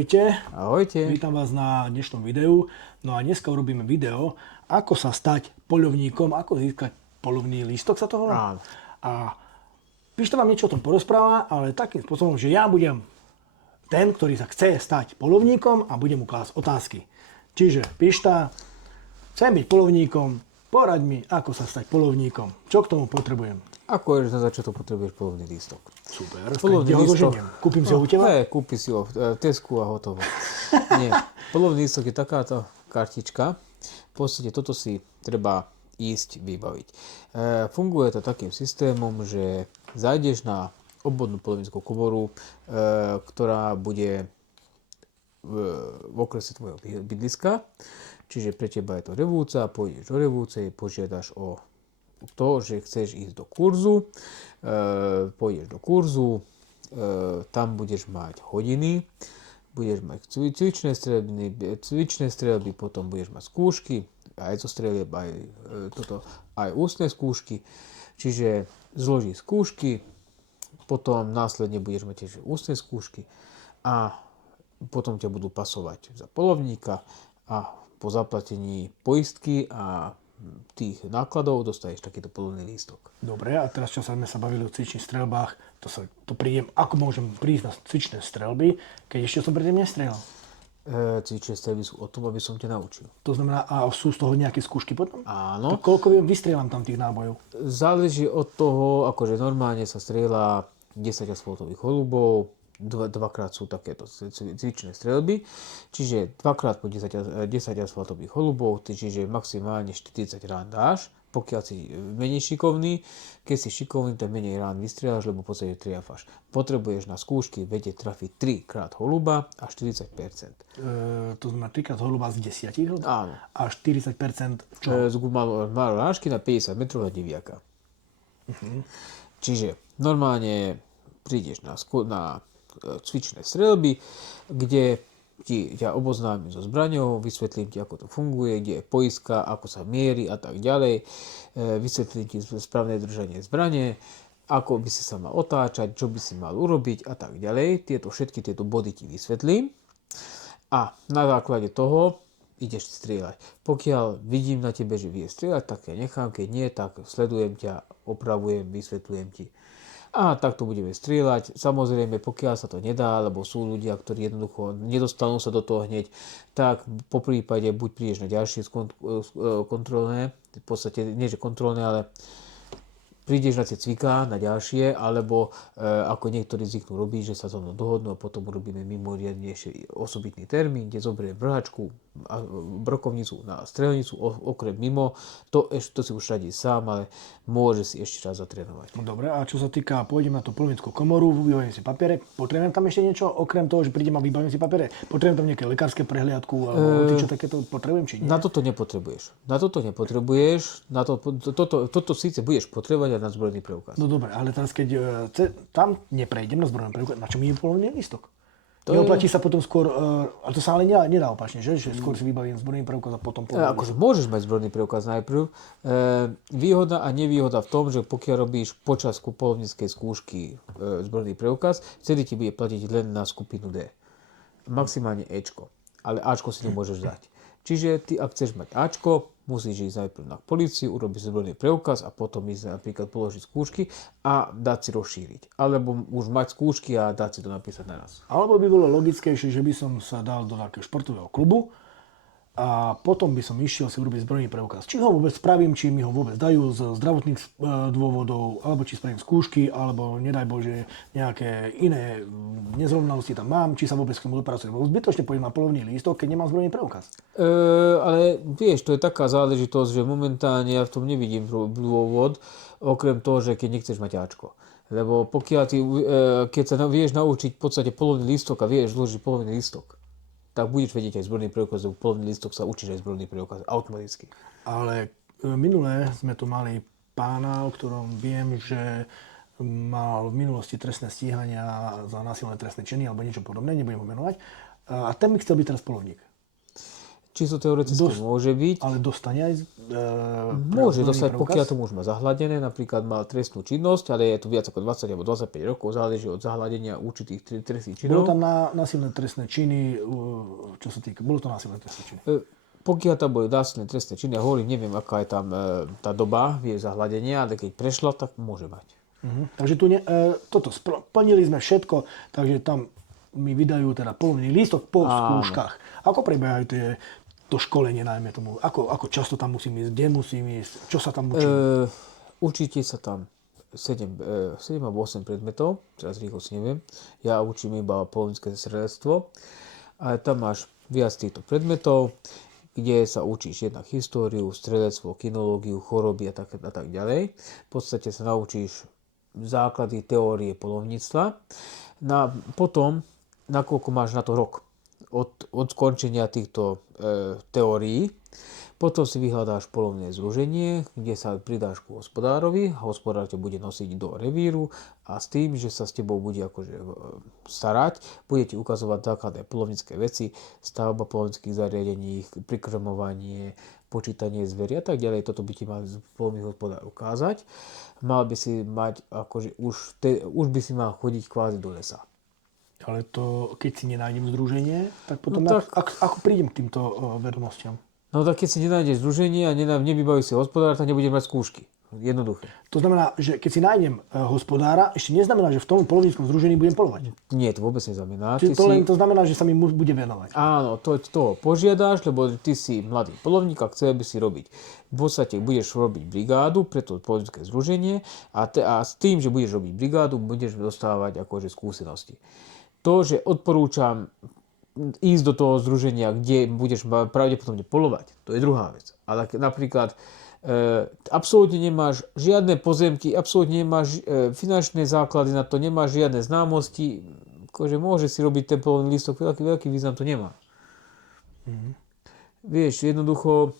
Ahojte. Ahojte. Vítam vás na dnešnom videu. No a dneska urobíme video, ako sa stať poľovníkom, ako získať poľovný lístok, sa to volá. Áno. A Pišta vám niečo o tom porozpráva, ale takým spôsobom, že ja budem ten, ktorý sa chce stať poľovníkom a budem mu klásť otázky. Čiže Pišta, chcem byť poľovníkom, poraď mi, ako sa stať poľovníkom. Čo k tomu potrebujem? Ako je, na začiatok potrebuješ poľovný lístok. Super, Poľovný kde ho lístok. zoženiem? Kúpim si ho u teba? Ne, kúpi si ho v Tesku a hotovo. Nie. Poľovný lístok je takáto kartička. V podstate toto si treba ísť vybaviť. Funguje to takým systémom, že zajdeš na obvodnú poľovnícku komoru, ktorá bude v okrese tvojho bydliska. Čiže pre teba je to Revúca, pôjdeš do Revúcej, požiadaš o to, že chceš ísť do kurzu, pôjdeš do kurzu, tam budeš mať hodiny, budeš mať cvičné streľby, potom budeš mať skúšky, aj zo strelieb, aj ústne skúšky, čiže zložíš skúšky, potom následne budeš mať tiež ústne skúšky a potom ťa budú pasovať za poľovníka a po zaplatení poistky a tých nákladov dostaneš takýto poľovný lístok. Dobre, a teraz čo sme sa bavili o cvičných streľbách, to prídem, ako môžem prísť na cvičné streľby, keď ešte som predtým nestrieľal? Cvičné streľby sú o tom, aby som ťa naučil. To znamená, a sú z toho nejaké skúšky potom? Áno. Tak koľko vystrieľam tam tých nábojov? Záleží od toho, akože normálne sa strieľa 10 asfaltových holubov, dvakrát sú takéto cvičné streľby, čiže dvakrát po 10 asfaltových holubov, čiže maximálne 40 rán dáš, pokiaľ si menej šikovný. Keď si šikovný, tak menej rán vystrieľaš, lebo v podstate triafáš. Potrebuješ na skúšky vedieť trafiť 3 krát holuba a 40%. To znamená 3 krát holuba z 10 holubov? Áno. A 40% čo? Z malé rážky na 50 metrov na diviaka. Čiže normálne prídeš na cvičné streľby, kde ťa oboznámim so zbraňou, vysvetlím ti, ako to funguje, kde je poistka, ako sa mierí a tak ďalej. Vysvetlím ti správne držanie zbrane, ako by si sa mal otáčať, čo by si mal urobiť a tak ďalej. Všetky tieto body ti vysvetlím a na základe toho ideš strieľať. Pokiaľ vidím na tebe, že vieš strieľať, tak ja nechám, keď nie, tak sledujem ťa, opravujem, vysvetľujem ti. A takto budeme strieľať. Samozrejme, pokiaľ sa to nedá, lebo sú ľudia, ktorí jednoducho nedostanú sa do toho hneď, tak po prípade buď prídeš na ďalšie kontrolné, v podstate nie že kontrolné, ale prídeš na tie cviká, na ďalšie, alebo ako niektorí zvyknú robiť, že sa so mnou dohodnú a potom urobíme mimoriadne ešte osobitný termín, kde zoberiem vrhačku, brokovnicu na strelnicu, okrem mimo. To si už radí sám, ale môže si ešte raz zatrénovať. No dobre, a čo sa týka, pôjdem na tú poľovnícku komoru, vybavím si papiere, potrebujem tam ešte niečo, okrem toho, že prídem a vybavím si papiere, potrebujem tam nejaké lekárske prehliadku, alebo čo takéto potrebujem, či nie? Na toto nepotrebuješ. Toto síce budeš potrebovať aj na zbrojný preukaz. No dobre, ale teraz keď tam neprejdem na zbrojný preukaz, na čo mi je poľovný lístok? Neoplatí sa potom skôr, ale to sa ale nedá opačne, že skôr si vybavím zbrojný preukaz a potom poľovný. Akože môžeš mať zbrojný preukaz najprv. Výhoda a nevýhoda v tom, že pokiaľ robíš počas poľovníckej skúšky zbrojný preukaz, vtedy ti bude platiť len na skupinu D. Maximálne Ečko. Ale Ačko si nemôžeš dať. Čiže ty, ak chceš mať Ačko, musíš ísť najprv na políciu, urobiť zbrojný preukaz a potom ísť napríklad položiť skúšky a dať si rozšíriť. Alebo už mať skúšky a dať si to napísať naraz. Alebo by bolo logickejšie, že by som sa dal do takého športového klubu a potom by som išiel si urobiť zbrojný preukaz. Či ho vôbec spravím, či mi ho vôbec dajú z zdravotných dôvodov, alebo či spravím skúšky, alebo nedaj Bože nejaké iné nezrovnalosti tam mám, či sa vôbec k tomu dopracujem. Lebo zbytočne pôjdem na poľovný lístok, keď nemám zbrojný preukaz. Ale vieš, to je taká záležitosť, že momentálne ja v tom nevidím dôvod, okrem toho, že keď nechceš mať Ačko. Lebo pokiaľ keď sa vieš naučiť v podstate poľovný lístok a vieš zložiť poľovný lístok, tak budeš vedieť aj zbrojný preukaz, lebo poľovný lístok sa učíš aj zbrojný preukaz automaticky. Ale minulé sme tu mali pána, o ktorom viem, že mal v minulosti trestné stíhania za násilné trestné činy alebo niečo podobné, nebudem ho menovať. A ten by chcel byť teraz poľovník. Čisto teoreticky môže byť. Ale dostane aj Môže dostať, preukaz? pokiaľ to už má zahladené, napríklad mal trestnú činnosť, ale je to viac ako 20 alebo 25 rokov, záleží od zahladenia určitých trestných Bolo činov. tam násilné trestné činy, čo sa týka, bolo to násilné trestné činy. Pokiaľ tam boli násilné trestné činy, ja hovorím, neviem, aká je tam tá doba vie zahladenia, ale keď prešla, tak môže mať. Takže tu plnili sme všetko, takže tam mi vydajú teda polovný lístok po skúškach. Ako prebiehajú to školenie, najmä tomu? Ako často tam musím ísť? Kde musím ísť? Čo sa tam učí? Učíte sa tam 7 alebo 8 predmetov, teraz rýchlo si neviem. Ja učím iba polovnícke strelectvo, ale tam máš viac týchto predmetov, kde sa učíš jednak históriu, strelectvo, kinológiu, choroby a tak ďalej. V podstate sa naučíš základy teórie polovníctva. Potom, nakoľko máš na to rok od skončenia týchto teórií, potom si vyhľadáš polovné združenie, kde sa pridáš ku hospodárovi a hospodár ťa bude nosiť do revíru a s tým, že sa s tebou bude akože starať, bude ti ukazovať základné polovnícke veci, stavba polovníckych zariadení, prikrmovanie, počítanie zverí a tak ďalej. Toto by ti mal polovný hospodár ukázať. Mal by si mať, akože už by si mal chodiť kvázi do lesa. Ale to, keď si nenájdem združenie, tak potom tak- ako prídem k týmto vedomostiam? No tak keď si nenájdeš združenie a nevybaví si hospodár, tak nebudeš mať skúšky. Jednoduché. To znamená, že keď si nájdem hospodára, ešte neznamená, že v tom polovníckom združení budem polovať. Nie, to vôbec neznamená. Čiže to znamená, že sa mi bude venovať. Áno, to požiadaš, lebo ty si mladý polovník a chcel by si robiť. V podstate budeš robiť brigádu pre to polovnícke združenie a s tým, že budeš robiť brigádu, budeš dostávať akože skúsenosti. To, že odporúčam ísť do toho združenia, kde budeš pravdepodobne polovať, to je druhá vec. Ale napríklad absolútne nemáš žiadne pozemky, absolútne nemáš finančné základy na to, nemáš žiadne známosti, akože môže si robiť ten polovný lístok, veľký význam to nemá. Vieš, jednoducho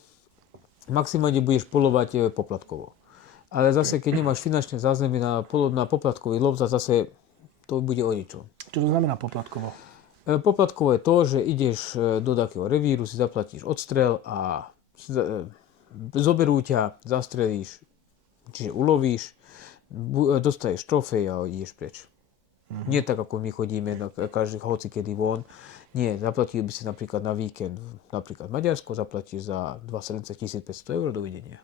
maximálne budeš polovať poplatkovo. Ale zase, keď nemáš finančné zázemie na poplatkový lov, zase to bude o ničom. Čo to znamená poplatkovo? Poplatkovo je to, že ideš do takého revíru, si zaplatíš odstrel a zoberú ťa, zastrelíš, čiže ulovíš, dostaneš trofej a ideš preč. Nie tak, ako my chodíme každý hoci kedy von. Nie, zaplatil by si napríklad na víkend, napríklad Maďarsko, zaplatíš za 2,500 eur, dovidenia.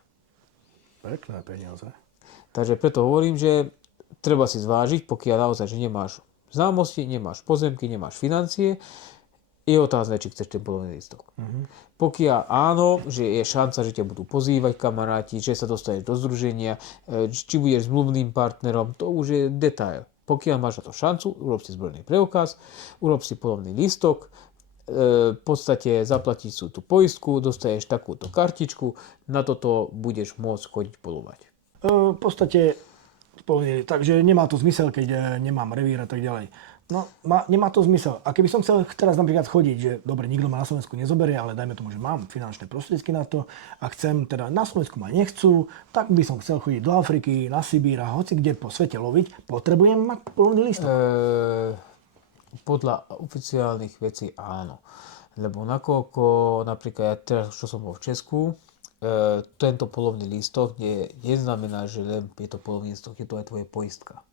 Pekné peniaze. Takže preto hovorím, že treba si zvážiť, pokiaľ naozaj, že nemáš známosti, nemáš pozemky, nemáš financie, je otázne, či chceš ten polovný lístok. Pokiaľ áno, že je šanca, že ťa budú pozývať kamaráti, že sa dostaneš do združenia, či budeš zmluvným partnerom, to už je detail. Pokiaľ máš na to šancu, urob si zbrojný preukaz, urob si polovný lístok, v podstate zaplatíš si tú poistku, dostaneš takúto kartičku, na toto budeš môcť chodiť polovať. V podstate takže nemá to zmysel, keď nemám revír a tak ďalej. No, nemá to zmysel. A keby som chcel teraz napríklad chodiť, že dobre, nikto ma na Slovensku nezoberie, ale dajme tomu, že mám finančné prostriedky na to a chcem, teda na Slovensku ma nechcú, tak by som chcel chodiť do Afriky, na Sibír a hoci kde po svete loviť, potrebujem mať polovný lístok? Podľa oficiálnych vecí áno. Lebo nakoľko, napríklad ja teraz, čo som bol v Česku, tento polovný lístok neznamená, že len je to polovný lístok, je to aj tvoja poistka.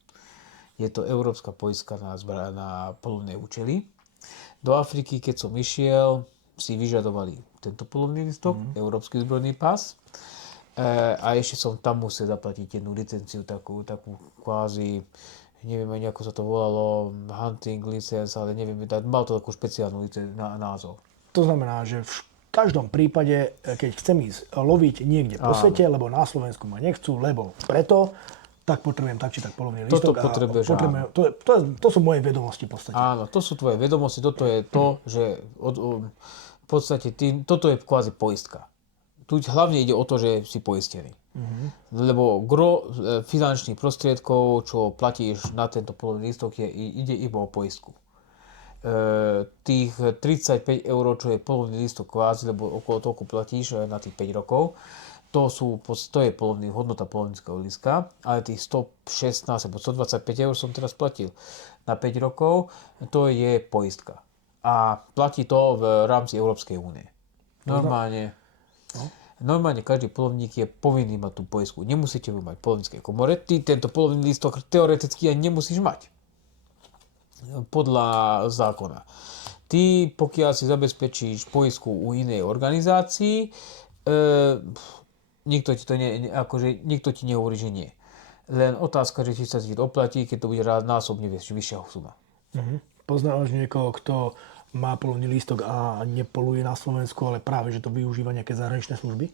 Je to európska poistka na polovné účely. Do Afriky, keď som išiel, si vyžadovali tento polovný lístok, európsky zbrojný pás. A ešte som tam musel zaplatiť jednu licenciu, takú kvázi, neviem ani ako sa to volalo, hunting license, ale neviem, mal to takú špeciálnu názov. To znamená, že v každom prípade, keď chcem ísť loviť niekde po svete, lebo na Slovensku ma nechcú, lebo preto, tak potrebujem tak či tak polovný lístok. To sú moje vedomosti v podstate. Áno, to sú tvoje vedomosti, toto je to, že v podstate toto je kvázi poistka. Tu hlavne ide o to, že si poistený. Lebo gro finančných prostriedkov, čo platíš na tento polovný lístok, ide iba o poistku. Tých 35 eur, čo je polovný lístok kvázi, lebo okolo toľko platíš na tých 5 rokov, to je hodnota polovníckeho lístka, ale tých 116 alebo 125 eur som teraz platil na 5 rokov, to je poistka. A platí to v rámci Európskej únie. Normálne. No. Normálne každý polovník je povinný mať tú poistku. Nemusíte ju mať v polovníckej komore. Ty tento polovný lístok teoreticky ani nemusíš mať. Podľa zákona. Ty, pokiaľ si zabezpečíš poistku u inej organizácii, nikto ti to nikto ti nehovorí, že nie. Len otázka, že či sa ti to oplatí, keď to bude rád násobne vyššia suma. Poznáš niekoho, kto má polovný lístok a nepoluje na Slovensku, ale práve, že to využíva nejaké zahraničné služby?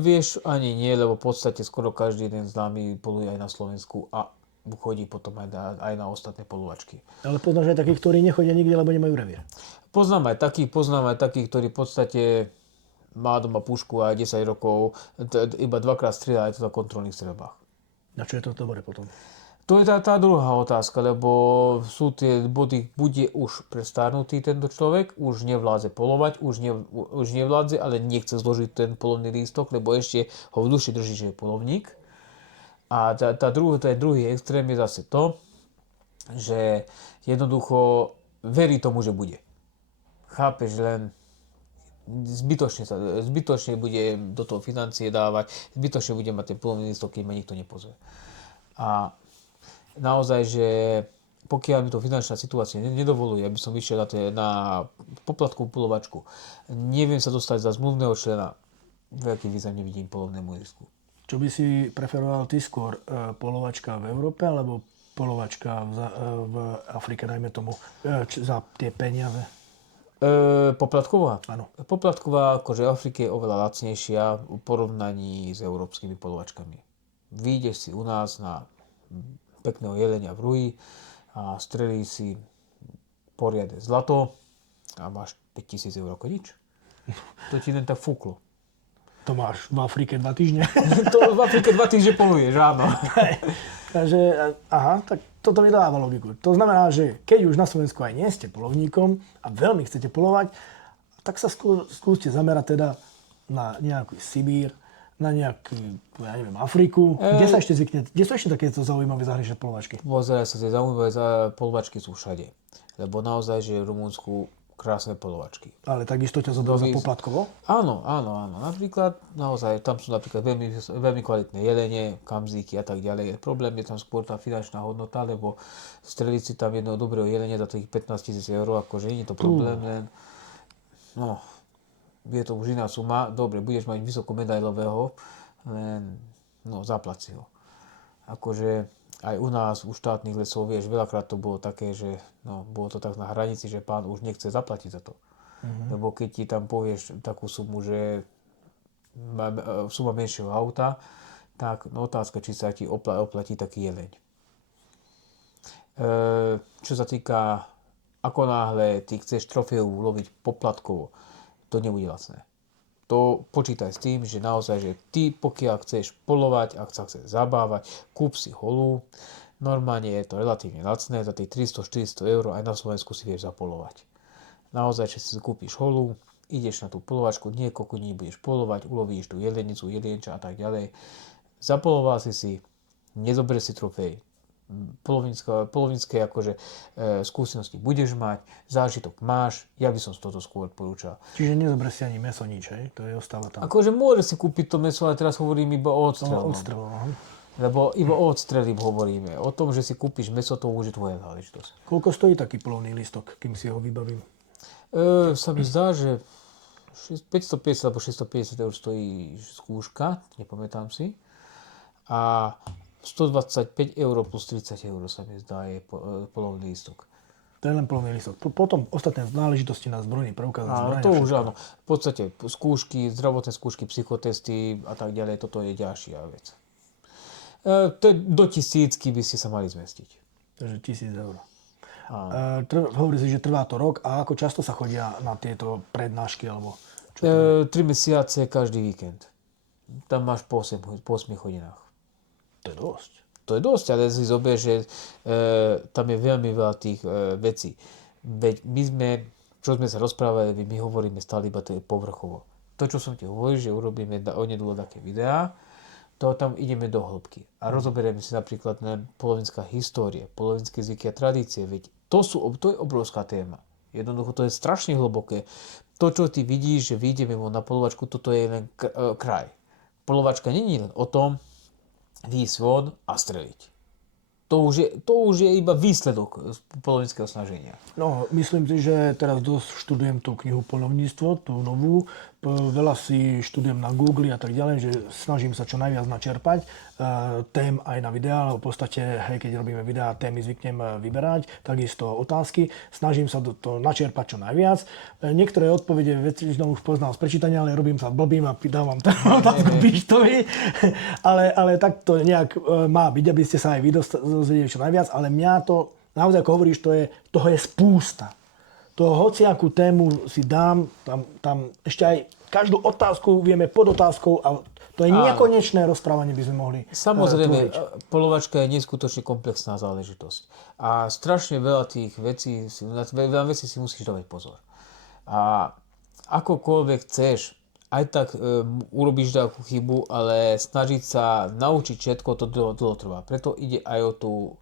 Vieš, ani nie, lebo v podstate skoro každý jeden známy poluje aj na Slovensku a chodí potom aj na ostatné polovačky. Ale poznáš aj takých, ktorí nechodia nikde, lebo nemajú revír. Poznám aj takých, ktorí v podstate má doma pušku a 10 rokov, iba dvakrát strieľa aj to na kontrolných streľbách. Na čo je to dobré potom? To je tá druhá otázka, lebo sú tie body, bude už prestárnutý tento človek, už nevládze polovať, už nevládze, ale nechce zložiť ten polovný lístok, lebo ešte ho v duši drží, že je polovník. A ten druhý extrém je zase to, že jednoducho verí tomu, že bude. Chápeš, len zbytočne bude do toho financie dávať, zbytočne bude mať ten polovný lístok, keď ma nikto nepozve. A naozaj, že pokiaľ mi to finančná situácia nedovoluje, aby som vyšiel na poplatkovú polovačku, neviem sa dostať za zmluvného člena, veľký význam nevidím polovnému lístku. Čo by si preferoval ty skôr? Polovačka v Európe alebo polovačka v Afrike, najmä tomu, za tie peniaze? Poplatková? Áno. Poplatková akože v Afrike je oveľa lacnejšia v porovnaní s európskymi polovačkami. Vyjdeš si u nás na pekného jelenia v ruji a strelí si poriadne zlato a máš 5000 eur ako nič. To ti len tak fúklo. To máš v Afrike 2 týždne. To v Afrike 2 týždne poluješ, áno. Takže, aha, tak toto mi dáva logiku. To znamená, že keď už na Slovensku aj nie ste polovníkom a veľmi chcete polovať, tak sa skúste zamerať teda na nejaký Sibír, na nejakú, ja neviem, Afriku. Kde sa ešte zvykne? Kde sú ešte takéto zaujímavé zahraničné polovačky? Pozeraj sa, tie zaujímavé polovačky sú všade. Lebo naozaj, že v Rumunsku krásne polovačky. Ale takisto ťa zoberú za poplatkovo? Áno. Napríklad, naozaj, tam sú napríklad veľmi kvalitné jelenie, kamzíky a tak ďalej. Problém je tam skôr tá finančná hodnota, lebo streliť si tam jedného dobrého jelenia za tých 15 000 eur, akože nie je to problém, len no, je to už iná suma. Dobre, budeš mať vysokomedailového, len no, zaplať si ho. Akože aj u nás, u štátnych lesov, vieš, veľakrát to bolo také, že no, bolo to tak na hranici, že pán už nechce zaplatiť za to. Lebo keď ti tam povieš takú sumu, že suma menšieho auta, tak no, otázka, či sa ti oplatí taký jeleň. Čo sa týka, ako náhle ty chceš trofeu loviť poplatkovo, to nebude lacné. To počítaj s tým, že naozaj, že ty pokiaľ chceš polovať a chceš zabávať, kúp si holu. Normálne je to relatívne lacné, za tých 300-400 eur aj na Slovensku si vieš zapolovať. Naozaj, že si kúpiš holu, ideš na tú polovačku, niekoľko dní budeš polovať, ulovíš tú jelenicu, jelienča a tak ďalej. Zapoloval si, nezoberieš si trofej. Polovnícke akože skúsenosti budeš mať, zážitok máš, ja by som z toho skôr porúčal. Čiže nezober si ani mäso, nič, hej? To je ostáva tam. Akože môžeš si kúpiť to mäso, ale teraz hovorím iba o odstrelom. Lebo iba o odstrelím hovoríme. O tom, že si kúpiš mäso, to už je tvoja záležitosť. Koľko stojí taký polovný lístok, kým si ho vybavím? Sa mi zdá, že 550 alebo 650 eur stojí skúška, nepamätám si. A 125 eur plus 30 eur sa mi zdá je polovný lístok. To je len polovný lístok. Potom ostatné náležitosti na zbrojný preukaz. Áno, to už áno. V podstate skúšky, zdravotné skúšky, psychotesty a tak ďalej, toto je ďalšia vec. Do 1000 by ste sa mali zmestiť. Takže 1000 eur. Hovorí si, že trvá to rok. A ako často sa chodia na tieto prednášky? Alebo čo 3 mesiace každý víkend. Tam máš po 8 hodinách. To je dosť. To je dosť, ale si zober, že tam je veľmi veľa tých vecí. Veď my sme, čo sme sa rozprávali, my hovoríme stále iba to je povrchovo. To, čo som ti hovoril, že urobíme onedlho také videá, to tam ideme do hĺbky. A rozoberieme si napríklad polovinská história, polovinské zvyky a tradície. Veď to je obrovská téma. Jednoducho to je strašne hlboké. to, čo ty vidíš, že vyjde mimo na polovačku, toto je len kraj. Polovačka nie je len o tom výjsť von a streliť. To už je iba výsledok polovníckeho snaženia. No, myslím si, že teraz dosť študujem tú knihu Poľovníctvo, tú novú. Veľa si študujem na Google a tak ďalej, že snažím sa čo najviac načerpať tém aj na videá, lebo v podstate, hej, keď robíme videá, témy zvyknem vyberať, takisto otázky. Snažím sa to načerpať čo najviac. Niektoré odpovede väčšinou už poznám z prečítania, ale robím sa blbým a dávam tam otázku Pištovi. ale tak to nejak má byť, aby ste sa aj vy dozvedeli čo najviac, ale mňa to, naozaj ako hovoríš, toho je spústa. To hociakú tému si dám, tam ešte aj každú otázku vieme pod otázkou a to je nekonečné rozprávanie, by sme mohli Samozrejme, tvoriť. polovačka je neskutočne komplexná záležitosť. A strašne veľa tých vecí, veľa vecí si musíš dávať pozor. A akokoľvek chceš, aj tak urobíš nejakú chybu, ale snažiť sa naučiť všetko, to dlho trvá. Preto ide aj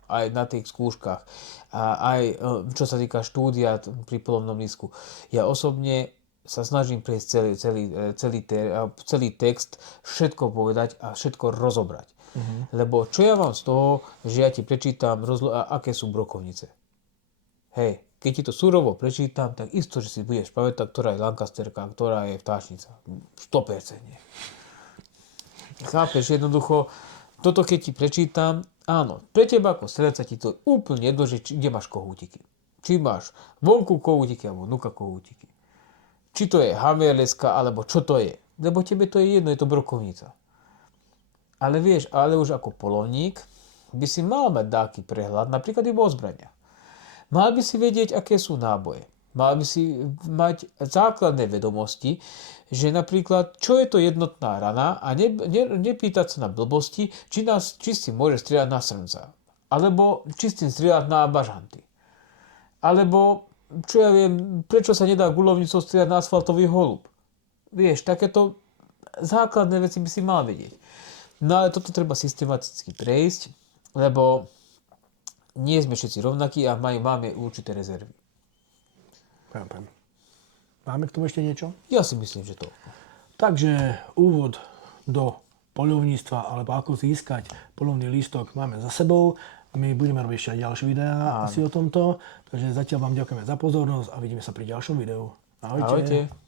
aj na tých skúškach, a aj čo sa týka štúdia pri polovnom lístku. Ja osobne sa snažím prejsť celý text, všetko povedať a všetko rozobrať. Lebo čo ja mám z toho, že ja ti prečítam, aké sú brokovnice. Hej, keď ti to surovo prečítam, tak isto, že si budeš pamätať, ktorá je Lancasterka, ktorá je vtáčnica. 100%. Chápeš, jednoducho, toto keď ti prečítam, áno, pre teba ako strelca ti to úplne jedno, že kde máš kohútiky. Či máš vonku kohútiky, alebo vnúka kohútiky. Či to je hammerleska, alebo čo to je. Lebo tebe to je jedno, je to brokovnica. Ale vieš, ale už ako polovník by si mal mať dáky prehľad, napríklad iba o zbraniach. Mal by si vedieť, aké sú náboje. Mal by si mať základné vedomosti, že napríklad, čo je to jednotná rana a nepýtať sa na blbosti, či si môže strieľať na srnca. Alebo či si strieľať na bažanty. Alebo, čo ja viem, prečo sa nedá guľovnicou strieľať na asfaltový holub. Vieš, takéto základné veci by si mal vedieť. No ale toto treba systematicky prejsť, lebo nie sme všetci rovnakí a máme určité rezervy. Máme k tomu ešte niečo? Ja si myslím, že to. Takže úvod do poľovníctva, alebo ako získať poľovný lístok máme za sebou. My budeme robiť ešte aj ďalšie videá asi o tomto. Takže zatiaľ vám ďakujeme za pozornosť a vidíme sa pri ďalšom videu. Ahojte. Ahojte.